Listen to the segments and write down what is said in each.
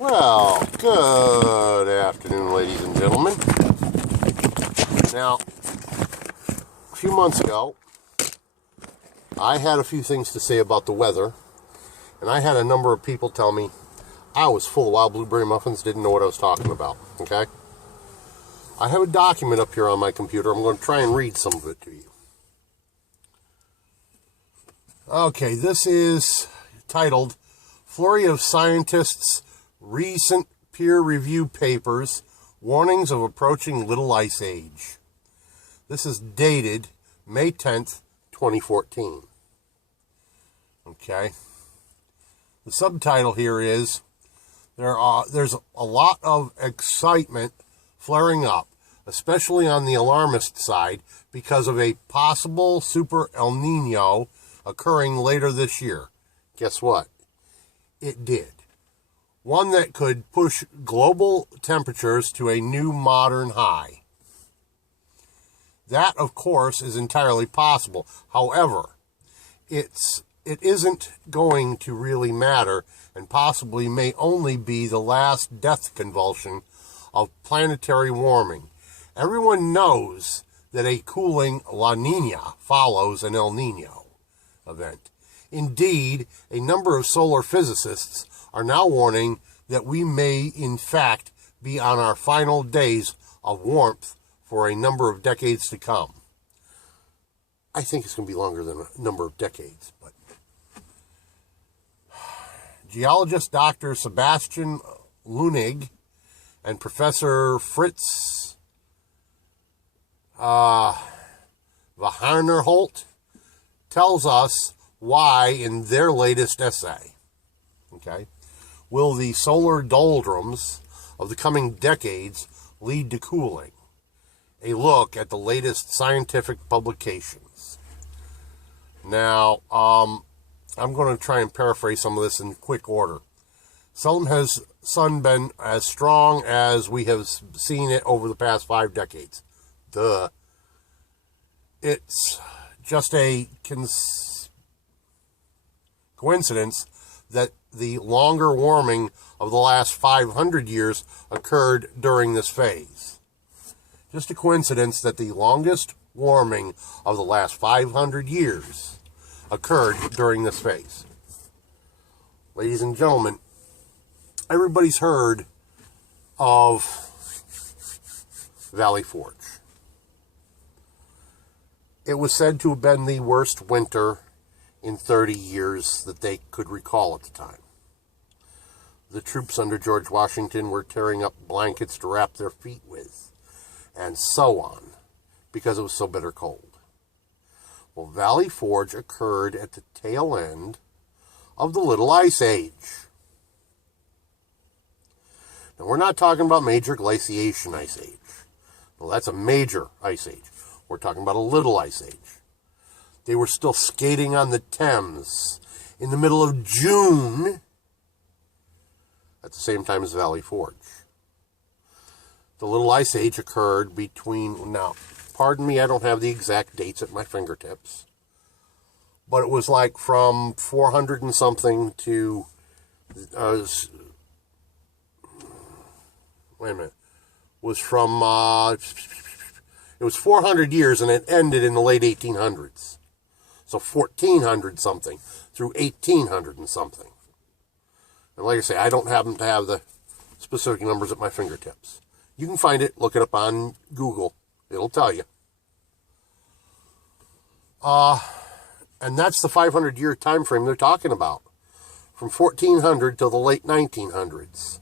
Well, good afternoon, ladies and gentlemen. Now, a few months ago, I had a few things to say about the weather, and I had a number of people tell me I was full of wild blueberry muffins, didn't know what I was talking about, okay? I have a document up here on my computer. I'm going to try and read some of it to you. Okay, this is titled Flurry of Scientists' Recent Peer-Reviewed Papers, Warnings of Approaching Little Ice Age. This is dated May 10th, 2014. Okay. The subtitle here is, there's a lot of excitement flaring up, especially on the alarmist side, because of a possible Super El Nino occurring later this year. Guess what? It did. One that could push global temperatures to a new modern high. That, of course, is entirely possible. However, it isn't going to really matter, and possibly may only be the last death convulsion of planetary warming. Everyone knows that a cooling La Nina follows an El Nino event. Indeed, a number of solar physicists are now warning that we may, in fact, be on our final days of warmth for a number of decades to come. I think it's going to be longer than a number of decades, but geologist Dr. Sebastian Leunig and Professor Fritz Vahanerholt tells us why in their latest essay. Okay, will the solar doldrums of the coming decades lead to cooling? A look at the latest scientific publications. Now, I'm going to try and paraphrase some of this in quick order. Seldom has sun been as strong as we have seen it over the past 5 decades. Duh. It's just a coincidence that the longer warming of the last 500 years occurred during this phase. Just a coincidence that the longest warming of the last 500 years occurred during this phase. Ladies and gentlemen, everybody's heard of Valley Forge. It was said to have been the worst winter in 30 years that they could recall at the time. The troops under George Washington were tearing up blankets to wrap their feet with, and so on, because it was so bitter cold. Well, Valley Forge occurred at the tail end of the Little Ice Age. Now, we're not talking about major glaciation ice age. Well, that's a major ice age. We're talking about a little ice age. They were still skating on the Thames in the middle of June at the same time as Valley Forge. The Little Ice Age occurred between, now, pardon me, I don't have the exact dates at my fingertips, but it was like from 400 and something to, it was 400 years and it ended in the late 1800s. So 1400 something through 1800 and something. And like I say, I don't happen to have the specific numbers at my fingertips. You can find it, look it up on Google. It'll tell you. And that's the 500-year time frame they're talking about. From 1400 till the late 1900s.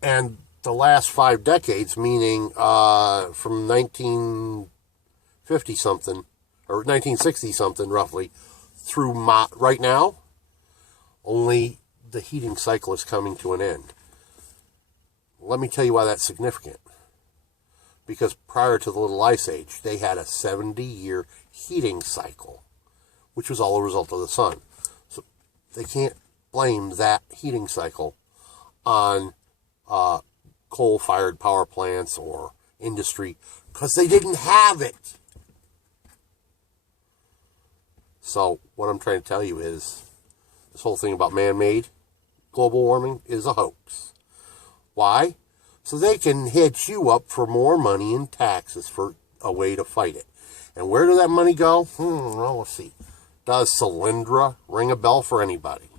And the last 5 decades, meaning from 1950-something, or 1960-something roughly, through right now, only the heating cycle is coming to an end. Let me tell you why that's significant. Because prior to the Little Ice Age, they had a 70-year heating cycle, which was all a result of the sun. So they can't blame that heating cycle on coal-fired power plants or industry, because they didn't have it. So what I'm trying to tell you is, this whole thing about man-made, global warming is a hoax. Why? So they can hitch you up for more money in taxes for a way to fight it. And where did that money go? Well, let's see. Does Solyndra ring a bell for anybody?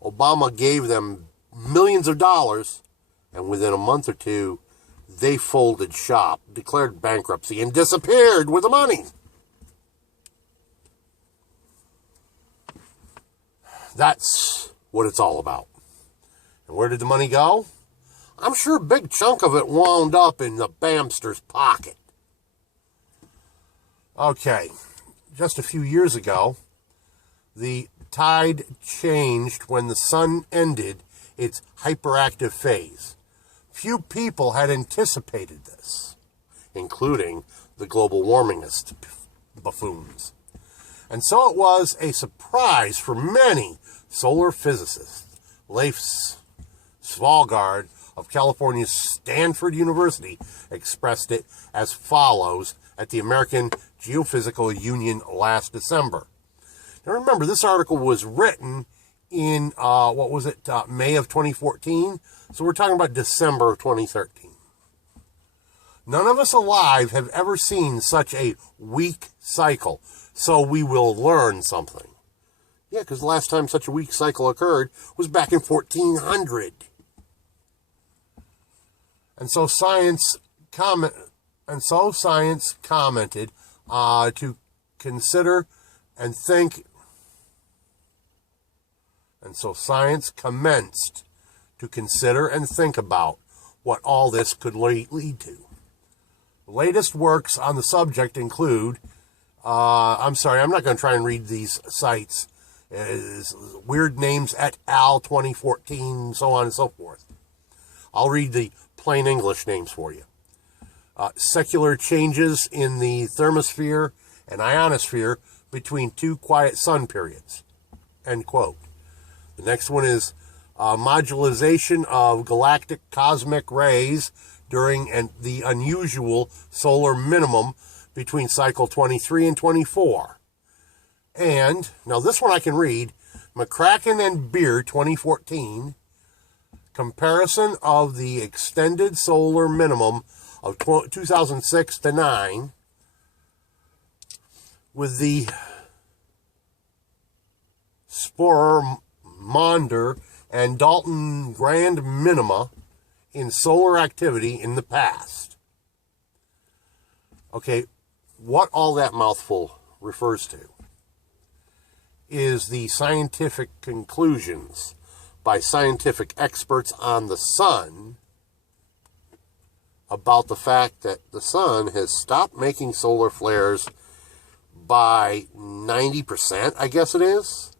Obama gave them millions of dollars, and within a month or two, they folded shop, declared bankruptcy, and disappeared with the money. That's what it's all about. And where did the money go? I'm sure a big chunk of it wound up in the Bamster's pocket. Okay, just a few years ago, the tide changed when the sun ended its hyperactive phase. Few people had anticipated this, including the global warmingist buffoons. And so it was a surprise for many solar physicists. Leif Svalgaard of California's Stanford University expressed it as follows at the American Geophysical Union last December. Now remember, this article was written in, May of 2014? So we're talking about December of 2013. None of us alive have ever seen such a weak cycle, so we will learn something. Yeah, because the last time such a weak cycle occurred was back in 1400. And so science commented to consider and think. And so science commenced to consider and think about what all this could lead to. The latest works on the subject include, I'm not going to try and read these sites, weird names et al. 2014, so on and so forth. I'll read the plain English names for you. Secular changes in the thermosphere and ionosphere between two quiet sun periods. End quote. The next one is modulation of galactic cosmic rays during the unusual solar minimum between cycle 23 and 24. And, now this one I can read, McCracken and Beer 2014, comparison of the extended solar minimum of 2006 to 9 with the Sporer, Maunder, and Dalton grand minima in solar activity in the past. Okay, what all that mouthful refers to is the scientific conclusions by scientific experts on the sun about the fact that the sun has stopped making solar flares by 90%, I guess it is.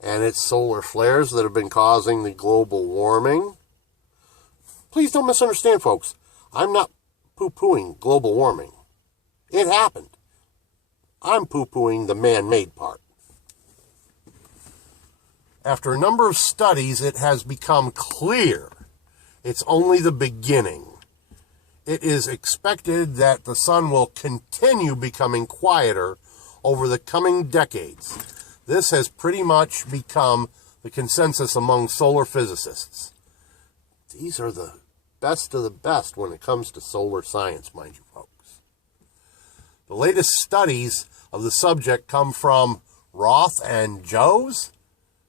And it's solar flares that have been causing the global warming. Please don't misunderstand, folks. I'm not poo-pooing global warming. It happened. I'm poo-pooing the man-made part. After a number of studies, it has become clear it's only the beginning. It is expected that the sun will continue becoming quieter over the coming decades. This has pretty much become the consensus among solar physicists. These are the best of the best when it comes to solar science, mind you, folks. The latest studies of the subject come from Roth and Joes,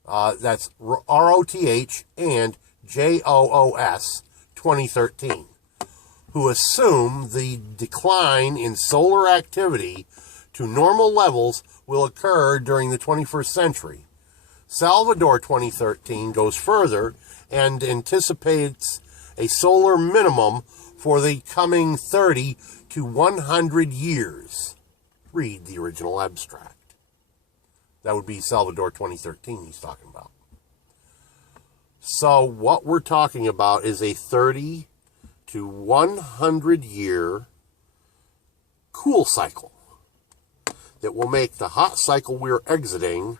that's ROTH and JOOS 2013, who assume the decline in solar activity to normal levels will occur during the 21st century. Salvador 2013 goes further and anticipates a solar minimum for the coming 30 to 100 years. Read the original abstract. That would be Salvador 2013 he's talking about. So what we're talking about is a 30 to 100 year cool cycle that will make the hot cycle we're exiting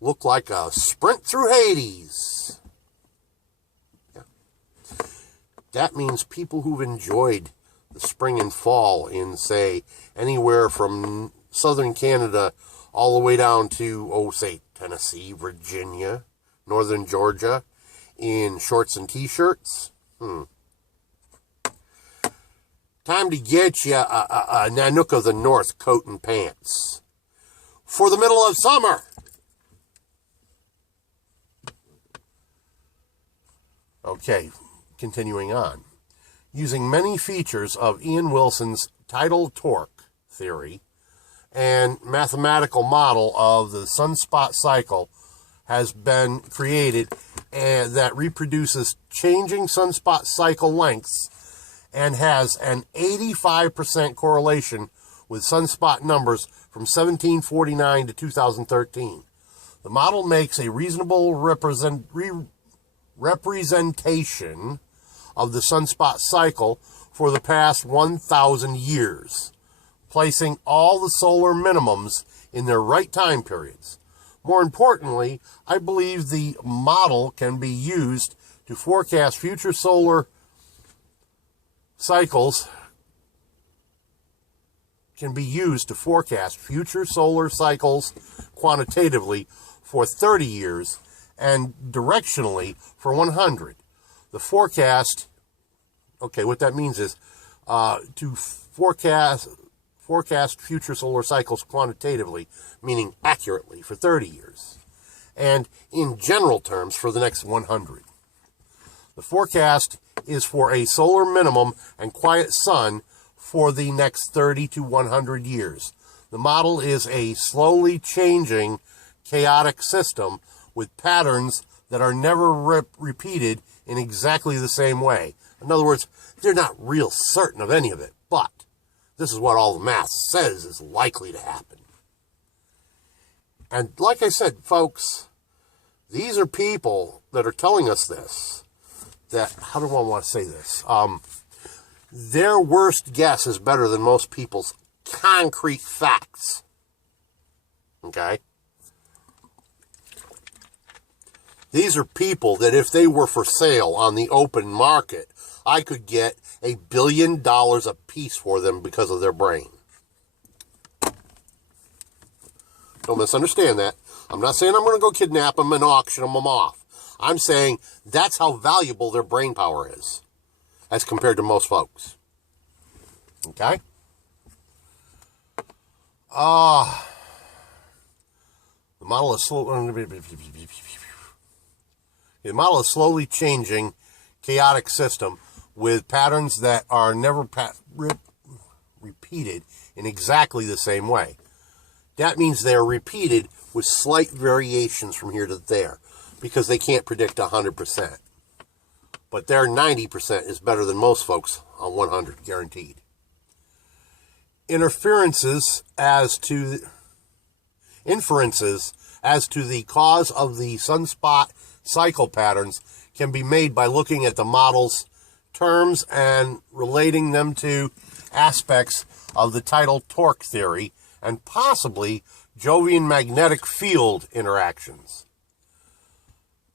look like a sprint through Hades. Yeah. That means people who've enjoyed the spring and fall in, say, anywhere from southern Canada all the way down to, Tennessee, Virginia, northern Georgia in shorts and t-shirts? Time to get you a Nanook of the North coat and pants for the middle of summer. Okay, continuing on. Using many features of Ian Wilson's tidal torque theory and mathematical model of the sunspot cycle has been created and that reproduces changing sunspot cycle lengths and has an 85% correlation with sunspot numbers from 1749 to 2013. The model makes a reasonable representation of the sunspot cycle for the past 1,000 years, placing all the solar minimums in their right time periods. More importantly, I believe the model can be used to forecast future solar cycles quantitatively for 30 years and directionally for 100. The forecast, okay, what that means is to forecast future solar cycles quantitatively, meaning accurately for 30 years, and in general terms for the next 100. The forecast is for a solar minimum and quiet sun for the next 30 to 100 years. The model is a slowly changing, chaotic system with patterns that are never repeated in exactly the same way. In other words, they're not real certain of any of it, but this is what all the math says is likely to happen. And like I said, folks, these are people that are telling us this, that, how do I want to say this? Their worst guess is better than most people's concrete facts. Okay? These are people that if they were for sale on the open market, I could get $1 billion a piece for them because of their brain. Don't misunderstand that. I'm not saying I'm going to go kidnap them and auction them off. I'm saying that's how valuable their brain power is as compared to most folks. Okay? The model is slowly changing, chaotic system with patterns that are never repeated in exactly the same way. That means they're repeated with slight variations from here to there because they can't predict 100%. But their 90% is better than most folks on 100, guaranteed. Inferences as to the cause of the sunspot cycle patterns can be made by looking at the model's terms and relating them to aspects of the tidal torque theory and possibly Jovian magnetic field interactions.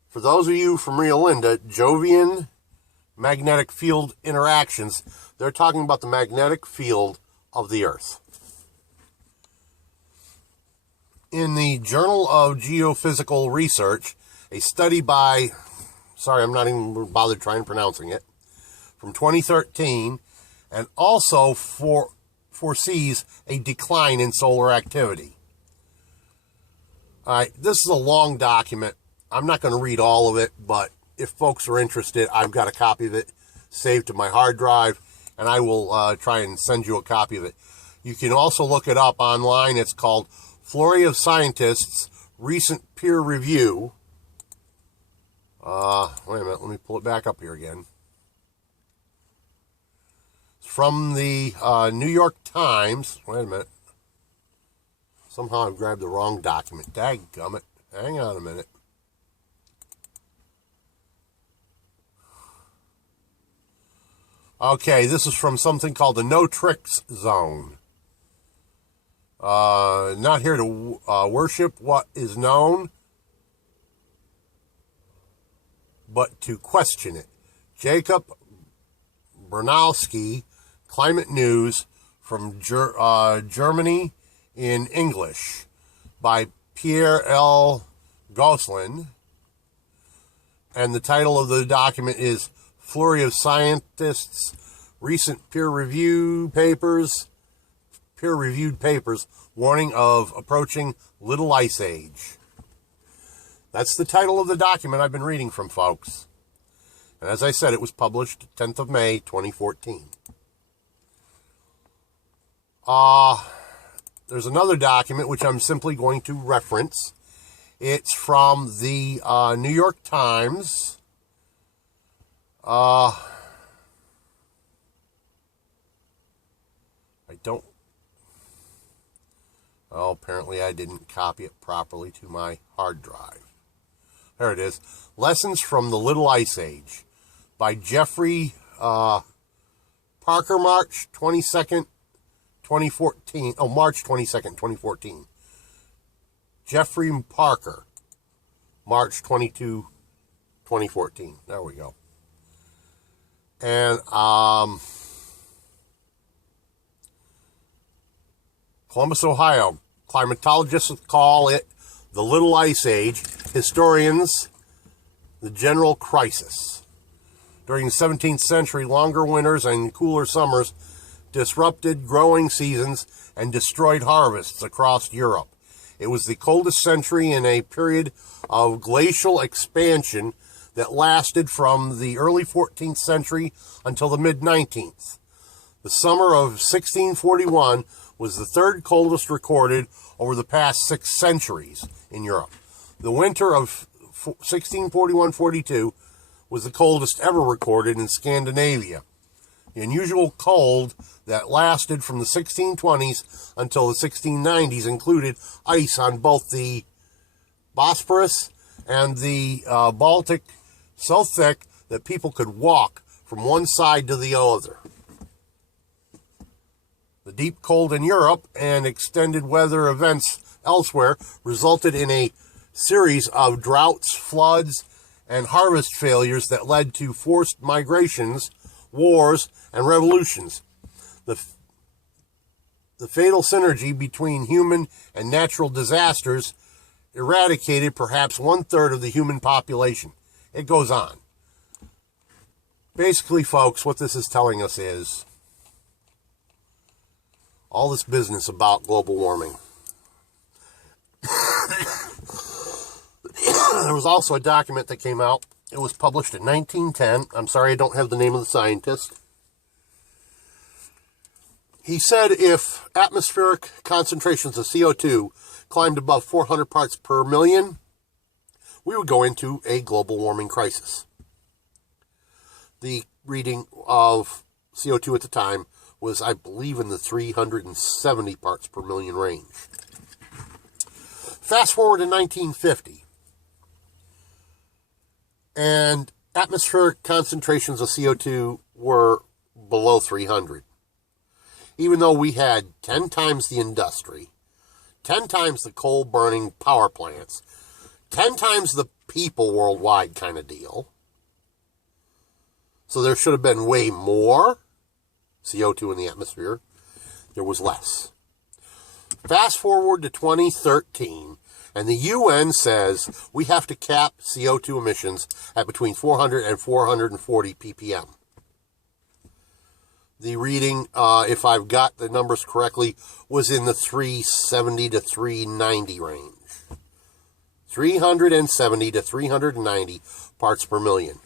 For those of you from Rio Linda, Jovian magnetic field interactions, they're talking about the magnetic field of the Earth. In the Journal of Geophysical Research, a study by, sorry, I'm not even bothered trying pronouncing it, from 2013, and also foresees a decline in solar activity. All right, this is a long document. I'm not going to read all of it, but if folks are interested, I've got a copy of it saved to my hard drive, and I will try and send you a copy of it. You can also look it up online. It's called Flurry of Scientists Recent Peer Review. Wait a minute, let me pull it back up here again. It's from the New York Times. Wait a minute. Somehow I've grabbed the wrong document. Dadgummit. Hang on a minute. Okay, this is from something called the No Tricks Zone. Not here to worship what is known, but to question it. Jacob Bernowski, Climate News from Germany in English by Pierre L. Gosselin. And the title of the document is Flurry of Scientists' Recent Peer-Reviewed Papers Warning of Approaching Little Ice Age. That's the title of the document I've been reading from, folks. And as I said, it was published 10th of May, 2014. There's another document which I'm simply going to reference. It's from the New York Times. Apparently I didn't copy it properly to my hard drive. There it is. Lessons from the Little Ice Age by Jeffrey Parker, March 22nd, 2014. Oh, March 22nd, 2014. Jeffrey Parker, March 22, 2014. There we go. And Columbus, Ohio. Climatologists call it the Little Ice Age. Historians, the General Crisis. During the 17th century, longer winters and cooler summers disrupted growing seasons and destroyed harvests across Europe. It was the coldest century in a period of glacial expansion that lasted from the early 14th century until the mid-19th. The summer of 1641 was the third coldest recorded over the past 6 centuries in Europe. The winter of 1641-42 was the coldest ever recorded in Scandinavia. The unusual cold that lasted from the 1620s until the 1690s included ice on both the Bosporus and the Baltic so thick that people could walk from one side to the other. The deep cold in Europe and extended weather events elsewhere resulted in a series of droughts, floods, and harvest failures that led to forced migrations, wars, and revolutions. The fatal synergy between human and natural disasters eradicated perhaps 1/3 of the human population. It goes on. Basically, folks, what this is telling us is all this business about global warming. There was also a document that came out. It was published in 1910. I'm sorry I don't have the name of the scientist. He said if atmospheric concentrations of CO2 climbed above 400 parts per million, we would go into a global warming crisis. The reading of CO2 at the time was, I believe, in the 370 parts per million range. Fast forward to 1950, and atmospheric concentrations of CO2 were below 300. Even though we had 10 times the industry, 10 times the coal-burning power plants, 10 times the people worldwide kind of deal. So there should have been way more CO2 in the atmosphere. There was less. Fast forward to 2013, and the UN says we have to cap CO2 emissions at between 400 and 440 ppm. The reading, if I've got the numbers correctly, was in the 370 to 390 range. 370 to 390 parts per million.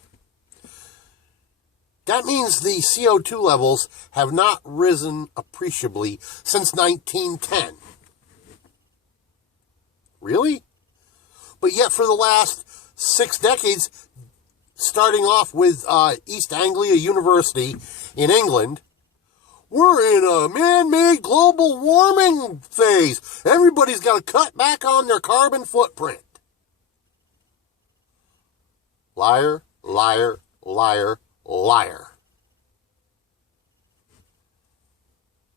That means the CO2 levels have not risen appreciably since 1910. Really? But yet for the last 6 decades, starting off with East Anglia University in England, we're in a man-made global warming phase. Everybody's got to cut back on their carbon footprint. Liar, liar, liar, liar.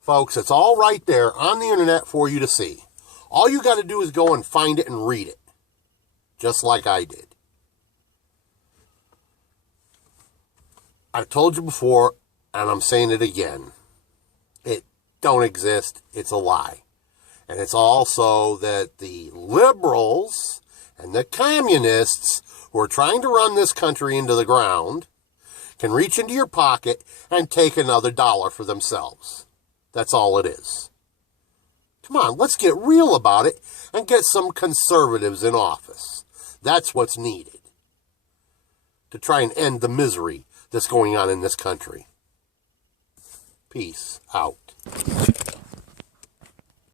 Folks, it's all right there on the internet for you to see. All you got to do is go and find it and read it, just like I did. I've told you before, and I'm saying it again. It don't exist. It's a lie. And it's also that the liberals And the communists who are trying to run this country into the ground can reach into your pocket and take another dollar for themselves. That's all it is. Come on, let's get real about it and get some conservatives in office. That's what's needed to try and end the misery that's going on in this country. Peace out.